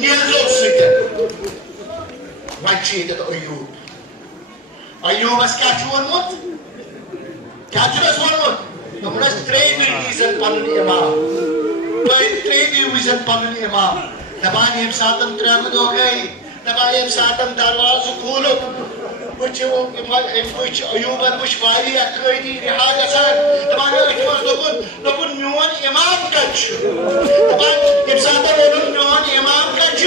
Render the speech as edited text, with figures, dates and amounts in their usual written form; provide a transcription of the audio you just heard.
नेजो सतन वे अयूब अयूबस क्या वोनमुत क्या वोनमुत दोपस त्रेयि रीजन पन इमाम त्रेयि रीजन पन इमाम दपान ये सात त्रेन दो गई दपान ये सात दरवाज खोल अयूबन वुच वारिया कदी रिहा गसान दपान दोपन मोन इमाम कत दपान ये सात मोन इमाम कत